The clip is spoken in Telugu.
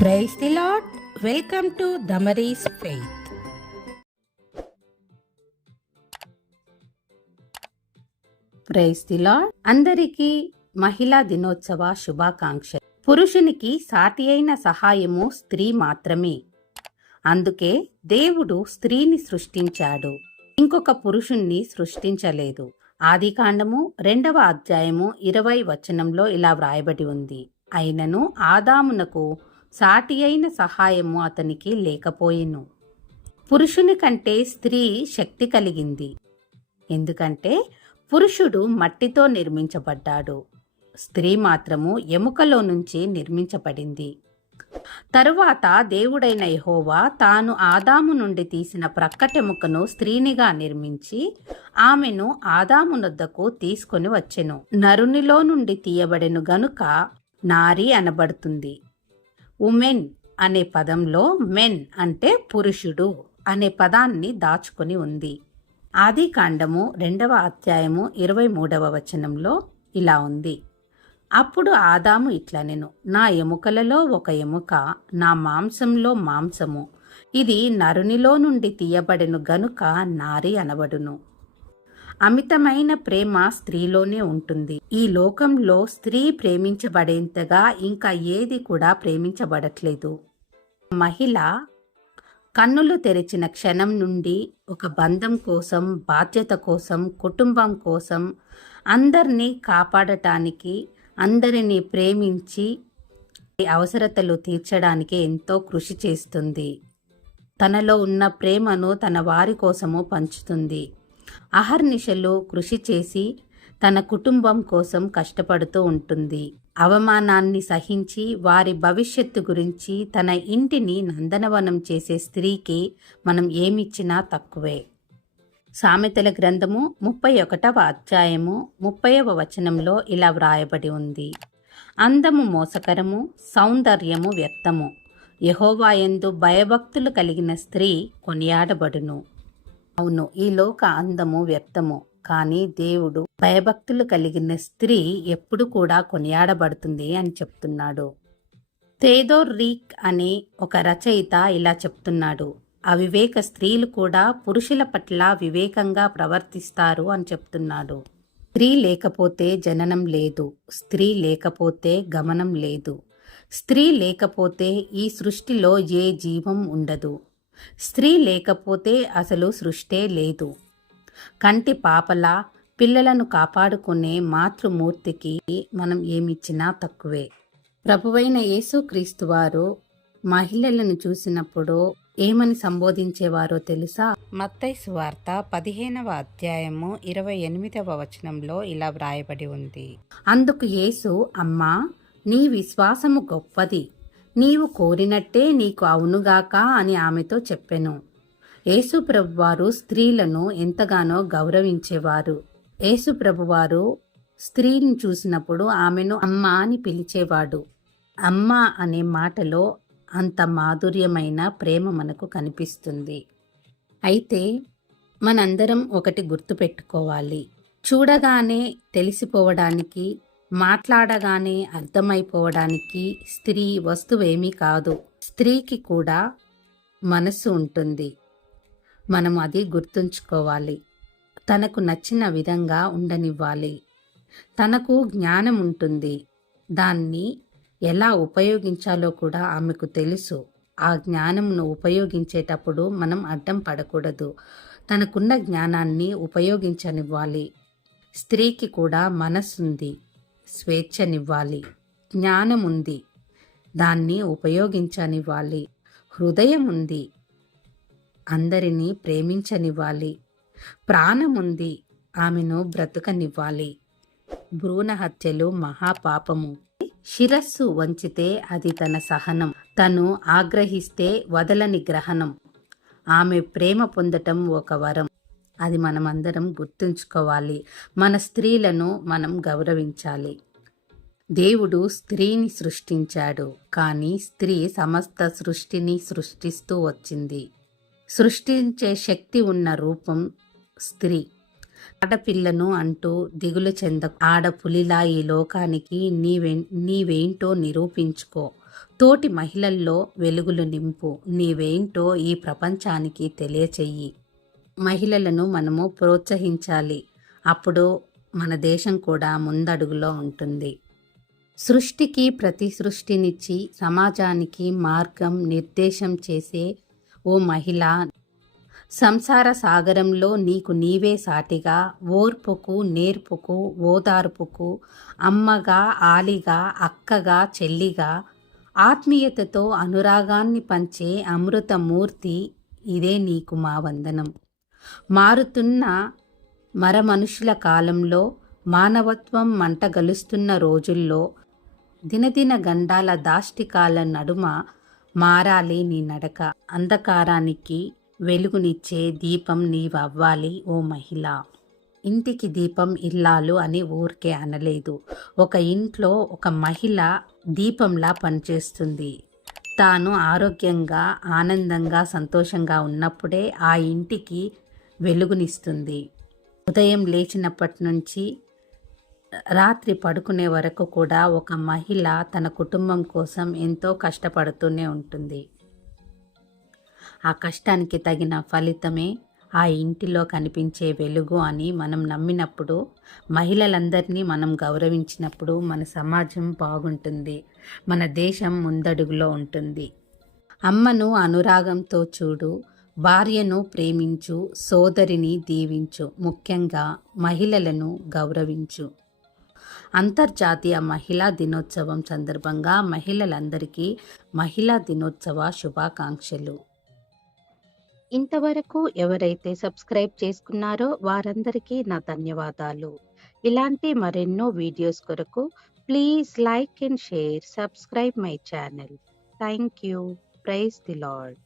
Praise the lord. Welcome to Damaris faith. Praise the lord. అందరికీ మహిళా దినోత్సవ శుభాకాంక్షలు. పురుషునికి సాటి అయిన సహాయము స్త్రీ మాత్రమే. అందుకే దేవుడు స్త్రీని సృష్టించాడు, ఇంకొక పురుషుణ్ణి సృష్టించలేదు. ఆదికాండము 2వ అధ్యాయము 20 వచనంలో ఇలా వ్రాయబడి ఉంది, అయినను ఆదామునకు సాటి అయిన సహాయము అతనికి లేకపోయెను. పురుషుని కంటే స్త్రీ శక్తి కలిగింది, ఎందుకంటే పురుషుడు మట్టితో నిర్మించబడ్డాడు, స్త్రీ మాత్రము ఎముకలో నుంచి నిర్మించబడింది. తరువాత దేవుడైన యెహోవా తాను ఆదాము నుండి తీసిన ప్రక్కటెముకను స్త్రీనిగా నిర్మించి ఆమెను ఆదాము నొద్దకు తీసుకొని వచ్చెను. నరునిలో నుండి తీయబడెను గనుక నారి అనబడుతుంది. ఉమెన్ అనే పదంలో మెన్ అంటే పురుషుడు అనే పదాన్ని దాచుకొని ఉంది. ఆదికాండము 2వ అధ్యాయము 23వ వచనంలో ఇలా ఉంది, అప్పుడు ఆదాము ఇట్లనెను, నా ఎముకలలో ఒక ఎముక, నా మాంసంలో మాంసము, ఇది నరునిలో నుండి తీయబడెను గనుక నారి అనబడును. అమితమైన ప్రేమ స్త్రీలోనే ఉంటుంది. ఈ లోకంలో స్త్రీ ప్రేమించబడేంతగా ఇంకా ఏది కూడా ప్రేమించబడట్లేదు. మహిళ కన్నులు తెరిచిన క్షణం నుండి ఒక బంధం కోసం, బాధ్యత కోసం, కుటుంబం కోసం, అందరినీ కాపాడటానికి, అందరినీ ప్రేమించి అవసరతలు తీర్చడానికి ఎంతో కృషి చేస్తుంది. తనలో ఉన్న ప్రేమను తన వారి కోసము పంచుతుంది. అహర్నిశలు కృషి చేసి తన కుటుంబం కోసం కష్టపడుతూ ఉంటుంది. అవమానాన్ని సహించి వారి భవిష్యత్తు గురించి తన ఇంటిని నందనవనం చేసే స్త్రీకి మనం ఏమిచ్చినా తక్కువే. సామెతల గ్రంథము 31వ అధ్యాయము 30వ వచనంలో ఇలా వ్రాయబడి ఉంది, అందము మోసకరము, సౌందర్యము వ్యర్థము, యెహోవా యందు భయభక్తులు కలిగిన స్త్రీ కొనియాడబడును. అవును, ఈ లోక అందము వ్యర్థము, కానీ దేవుడు భయభక్తులు కలిగిన స్త్రీ ఎప్పుడు కూడా కొనియాడబడుతుంది అని చెప్తున్నాడు. థేదోర్ రీక్ అనే ఒక రచయిత ఇలా చెప్తున్నాడు, అవివేక స్త్రీలు కూడా పురుషుల పట్ల వివేకంగా ప్రవర్తిస్తారు అని చెప్తున్నాడు. స్త్రీ లేకపోతే జననం లేదు, స్త్రీ లేకపోతే గమనం లేదు, స్త్రీ లేకపోతే ఈ సృష్టిలో ఏ జీవం ఉండదు, స్త్రీ లేకపోతే అసలు సృష్టే లేదు. కంటి పాపలా పిల్లలను కాపాడుకునే మాతృమూర్తికి మనం ఏమిచ్చినా తక్కువే. ప్రభువైన యేసుక్రీస్తు వారు మహిళలను చూసినప్పుడు ఏమని సంబోధించేవారో తెలుసా? మత్తయి సువార్త 15వ అధ్యాయము 28వ వచనంలో ఇలా వ్రాయబడి ఉంది, అందుకు యేసు, అమ్మా, నీ విశ్వాసము గొప్పది, నీవు కోరినట్టే నీకు అవునుగాక అని ఆమెతో చెప్పెను. యేసు ప్రభువారు స్త్రీలను ఎంతగానో గౌరవించేవారు. యేసు ప్రభువారు స్త్రీని చూసినప్పుడు ఆమెను అమ్మ అని పిలిచేవాడు. అమ్మ అనే మాటలో అంత మాధుర్యమైన ప్రేమ మనకు కనిపిస్తుంది. అయితే మనందరం ఒకటి గుర్తుపెట్టుకోవాలి, చూడగానే తెలిసిపోవడానికి, మాట్లాడగానే అర్థమైపోవడానికి స్త్రీ వస్తువేమీ కాదు. స్త్రీకి కూడా మనస్సు ఉంటుంది, మనం అది గుర్తుంచుకోవాలి. తనకు నచ్చిన విధంగా ఉండనివ్వాలి. తనకు జ్ఞానం ఉంటుంది, దాన్ని ఎలా ఉపయోగించాలో కూడా ఆమెకు తెలుసు. ఆ జ్ఞానంను ఉపయోగించేటప్పుడు మనం అడ్డం పడకూడదు, తనకున్న జ్ఞానాన్ని ఉపయోగించనివ్వాలి. స్త్రీకి కూడా మనస్సుంది, స్వేచ్ఛనివ్వాలి. జ్ఞానం ఉంది, దాన్ని ఉపయోగించనివ్వాలి. హృదయం ఉంది, అందరినీ ప్రేమించనివ్వాలి. ప్రాణముంది, ఆమెను బ్రతుకనివ్వాలి. భ్రూణ హత్యలు మహాపాపము. శిరస్సు వంచితే అది తన సహనం, తను ఆగ్రహిస్తే వదలని గ్రహణం. ఆమె ప్రేమ పొందటం ఒక వరం, అది మనమందరం గుర్తుంచుకోవాలి. మన స్త్రీలను మనం గౌరవించాలి. దేవుడు స్త్రీని సృష్టించాడు, కానీ స్త్రీ సమస్త సృష్టిని సృష్టిస్తూ వచ్చింది. సృష్టించే శక్తి ఉన్న రూపం స్త్రీ. ఆడపిల్లను అంటూ దిగులు చెందకు. ఆడపులిలా ఈ లోకానికి నీవేంటో నిరూపించుకో. తోటి మహిళల్లో వెలుగులు నింపు. నీవేంటో ఈ ప్రపంచానికి తెలియచెయ్యి. మహిళలను మనము ప్రోత్సహించాలి. అప్పుడు మన దేశం కూడా ముందడుగులో ఉంటుంది. సృష్టికి ప్రతి సృష్టినిచ్చి సమాజానికి మార్గం నిర్దేశం చేసే ఓ మహిళ, సంసార సాగరంలో నీకు నీవే సాటిగా, ఓర్పుకు నేర్పుకు ఓదార్పుకు అమ్మగా, ఆలిగా, అక్కగా, చెల్లిగా, ఆత్మీయతతో అనురాగాన్ని పంచే అమృతమూర్తి, ఇదే నీకు మా వందనం. మారుతున్న మనుషుల కాలంలో, మానవత్వం మంటగలుస్తున్న రోజుల్లో, దినదిన గండాల దాష్టికాల నడుమ మారాలి నీ నడక. అంధకారానికి వెలుగునిచ్చే దీపం నీవవ్వాలి ఓ మహిళ. ఇంటికి దీపం ఇల్లాలు అని ఊరికే అనలేదు. ఒక ఇంట్లో ఒక మహిళ దీపంలా పనిచేస్తుంది. తాను ఆరోగ్యంగా, ఆనందంగా, సంతోషంగా ఉన్నప్పుడే ఆ ఇంటికి వెలుగునిస్తుంది. ఉదయం లేచినప్పటి నుంచి రాత్రి పడుకునే వరకు కూడా ఒక మహిళ తన కుటుంబం కోసం ఎంతో కష్టపడుతూనే ఉంటుంది. ఆ కష్టానికి తగిన ఫలితమే ఆ ఇంటిలో కనిపించే వెలుగు అని మనం నమ్మినప్పుడు, మహిళలందరినీ మనం గౌరవించినప్పుడు మన సమాజం బాగుంటుంది. మన దేశం ముందడుగులో ఉంటుంది. అమ్మను అనురాగంతో చూడు, భార్యను ప్రేమించు, సోదరిని దీవించు, ముఖ్యంగా మహిళలను గౌరవించు. అంతర్జాతీయ మహిళా దినోత్సవం సందర్భంగా మహిళలందరికీ మహిళా దినోత్సవ శుభాకాంక్షలు. ఇంతవరకు ఎవరైతే సబ్స్క్రైబ్ చేసుకున్నారో వారందరికీ నా ధన్యవాదాలు. ఇలాంటి మరెన్నో వీడియోస్ కొరకు please like and share, subscribe my channel. Thank you. Praise the lord.